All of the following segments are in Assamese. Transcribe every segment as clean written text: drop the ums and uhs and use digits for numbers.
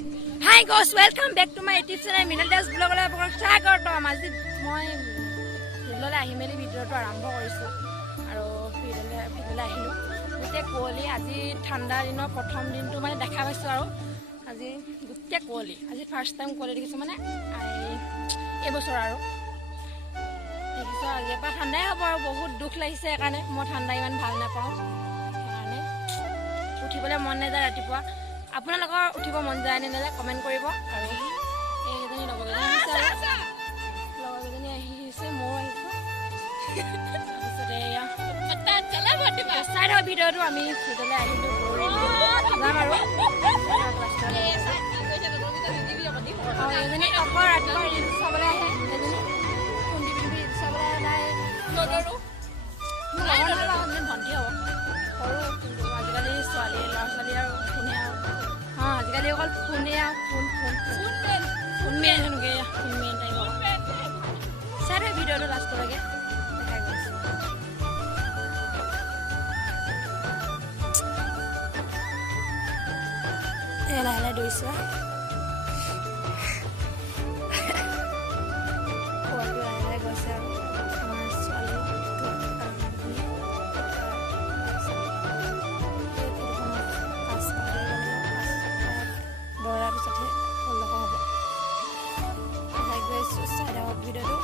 Hi guys, welcome back to my YouTube channel Minal Das Vlog la apok স্বাগতম আজি মই ভিডিঅ'লৈ আহি মেলি ভিডিঅ'টো আৰম্ভ কৰিছো আৰু ভিডিঅ'লৈ আহিলো গোটে কোৱলি আজি ঠাণ্ডা দিনৰ প্ৰথম দিনটো মানে দেখা পাইছো আৰু আজি গোটে কোৱলি আজি ফাৰ্ষ্ট টাইম কোৱলি দেখিছো মানে এই বছৰ আৰু দেখিছো আজি পৰা ঠাণ্ডাই হ'ব আৰু বহুত দুখ লাগিছে কাৰণে মই ঠাণ্ডা ইমান ভাল নাপাওঁ কাৰণে উঠিবলৈ মন নাযায় ৰাতিপুৱা আপোনালোকৰ উঠিব মন যায় নে নাযায় কমেণ্ট কৰিব আৰু এইজনী লগৰজনী আহিছে ময়ো আহিছোঁ তাৰপিছতে চাই থাকক ভিডিঅ'টো আমি ভিডিঅ'লৈ আহিলোঁ যাম আৰু এইজনী অকল ৰাতিপুৱা ৰিলচ চাবলৈ আহে এজনী খুন্দি পিন্ধি ৰিলচ চাবলৈ আহে ভণ্টি হ'ব সৰু কিন্তু আজিকালি ছোৱালী ল'ৰা ছোৱালী আৰু শুনে আৰু আজিকালি অকল ফোনে আৰু ফোন মেইন সেনেকৈ ফোন মেইন টাইপ চাই থৈ ভিডিঅ'টো লাষ্টলৈকে দেখাই গৈছে লাহে লাহে দৌৰিছে পোৱালিটো লাহে লাহে গৈছে আৰু আমাৰ ছোৱালীটো দৌৰাৰ পিছতহে ফল লগা হ'ব লাইক গৈছোঁ চাই থাকক ভিডিঅ'টো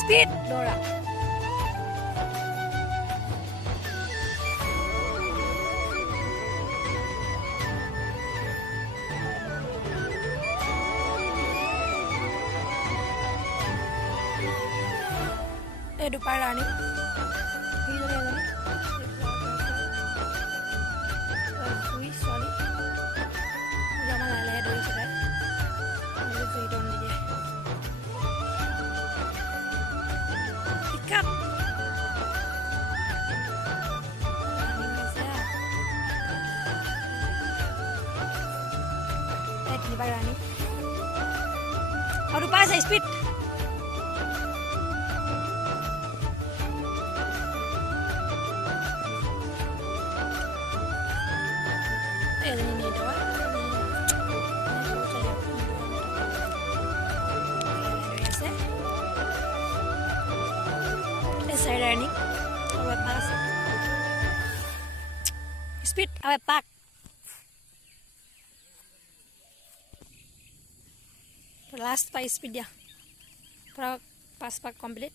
স্পীড দৌৰা এই দুপাৰ ৰাণী দুই ছোৱালী আমাৰ লাহে লাহে দৌৰিছে তাই জুই দৌৰ নিদিয়ে তিনিবাৰ ৰাণী আৰু পাঁচ speed Speed, away back. Last 5 speed ya. Pro pas pak complete.